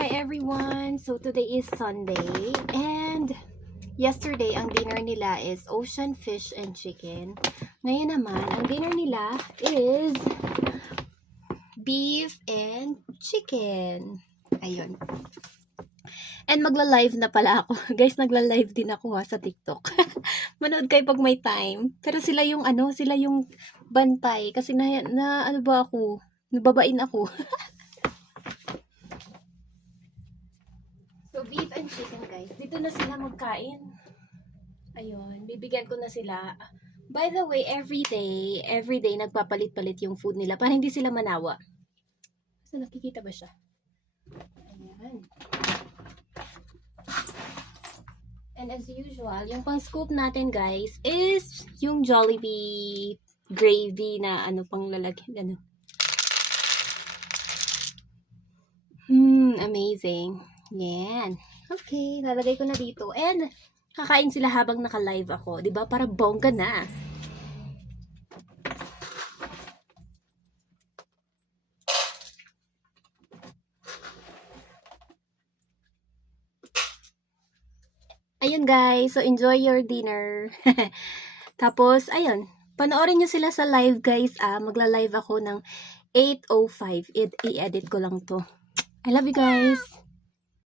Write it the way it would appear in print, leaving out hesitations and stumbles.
Hi everyone! So today is Sunday and yesterday ang dinner nila is ocean fish and chicken. Ngayon naman, ang dinner nila is beef and chicken. Ayun. And magla-live na pala ako. Guys, nagla-live din ako sa TikTok. Manood kayo pag may time. Pero sila yung sila yung bantay kasi nababain ako. So, beef and chicken, guys. Dito na sila magkain. Ayun, bibigyan ko na sila. By the way, every day, nagpapalit-palit yung food nila para hindi sila manawa. So, nakikita ba siya? Ayan. And as usual, yung pang-scoop natin, guys, is yung Jollibee gravy na pang lalagyan, amazing. Yan. Okay, lalagay ko na dito. And, kakain sila habang naka-live ako. Diba? Para bongga na. Ayun guys, so enjoy your dinner. Tapos, ayun, panoorin nyo sila sa live guys. Magla-live ako ng 8:05. I-edit ko lang to. I love you guys.